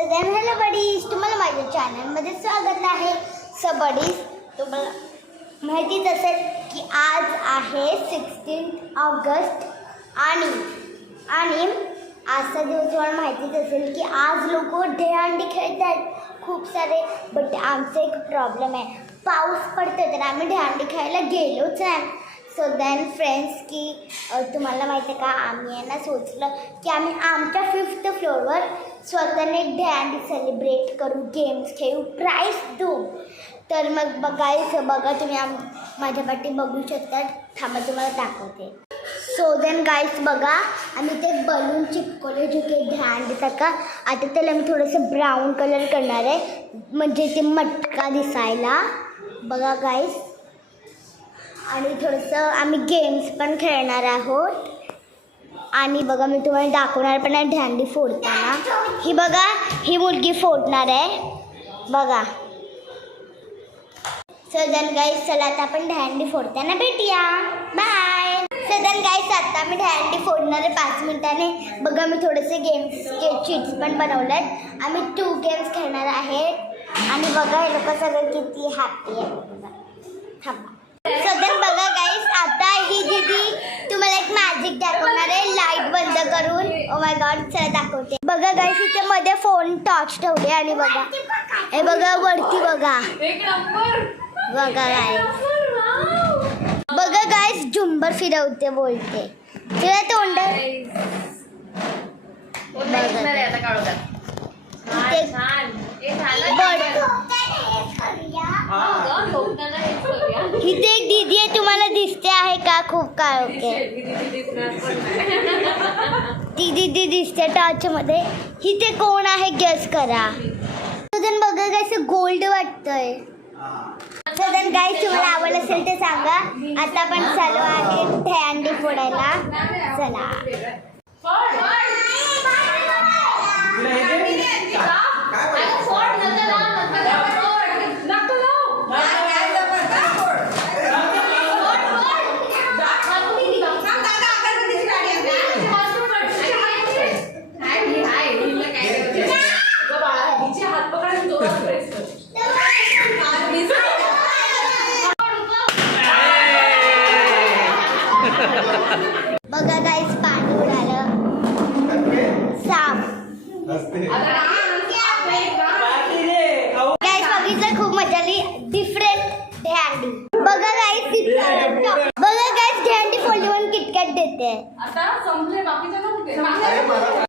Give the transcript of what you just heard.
Hello buddies, तुम्हाला माझ्या चॅनलमध्ये स्वागत आहे. सो बडीज, तुम्हाला माहितीच असेल की आज आहे 16 ऑगस्ट आणि आजचा दिवस तुम्हाला माहितीच असेल की आज लोक दहीहंडी खेळतात खूप सारे. बट आमचा एक प्रॉब्लेम आहे, पाऊस पडतो तर आम्ही दहीहंडी खेळायला गेलोच नाही. सो दॅन फ्रेंड्स की तुम्हाला माहिती आहे का, आम्ही आहे ना सोचलं की आम्ही आमच्या 5th फ्लोअरवर स्वतःने एक दहीहंडी सेलिब्रेट करू, गेम्स खेळू, प्राईज देऊ. तर मग बघा तुम्ही माझ्या पाठी बघू शकता. थांबा तुम्हाला दाखवते. सो दॅन गाईस बघा, आम्ही ते बलून चिपकवले जो की दहीहंडीचा का. आता त्याला मी थोडंसं ब्राऊन कलर करणार आहे म्हणजे ते मटका दिसायला. बघा गाईस, आणि थोडंसं आम्ही गेम्स पण खेळणार आहोत. आणि बघा मी तुम्हाला दाखवणार पण आहे दहीहंडी फोडताना. ही बघा, ही मुलगी फोडणार आहे बघा. सो दॅन गाईस, चला आता आपण दहीहंडी फोडताना भेटूया. बाय. सो दॅन गाईस, आता मी दहीहंडी फोडणार आहे 5 मिनिटाने. बघा मी थोडेसे गेम्स चिट्स पण बनवले आहेत. आम्ही 2 गेम्स खेळणार आहे. आणि बघा हे लोक सगळं किती हॅपी आहे. थांबा. सो दॅन बघा गाईस, आता ही दीदी तुम्हाला एक मॅजिक दाखवणार आहे लाईट बंद करून. ओ माय गॉड, चला दाखवते. बघा गाईस, इथे मध्ये फोन टॉर्च ठेवले आणि बघा हे बघा वरती बघा. बघा गाईस, बघा गाईस झुंबर फिरवते बोलते. तुला तोंड इथे एक दीदी आहे, तुम्हाला दिसते आहे का? खूप काळ ओके ती दीदी दिसते टॉर्च मध्ये. इथे कोण आहे गेस करा. बघा गाईस, गोल्ड वाटतंय. सदन गाईस, तुम्हाला आवडलं असेल ते सांगा. आता पण चालू आहे दहीहंडी फोडायला. चला. बघा गाईस, पाणी उडालं साफ. गाईस बघितलं, खूप मजा आली. डिफरंट दहीहंडी. बघा गाईस, दहीहंडी फोडली म्हणून किटकॅट देते. आता संपले, बाकीच्या